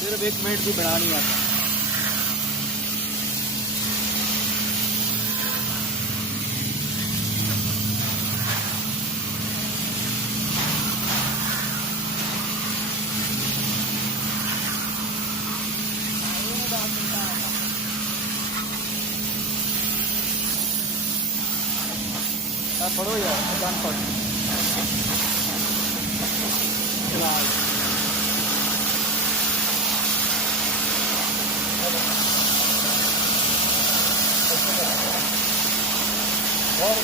सिर्फ 1 मिनट भी बना नहीं आता। पढ़ो यार, जान पढ़ और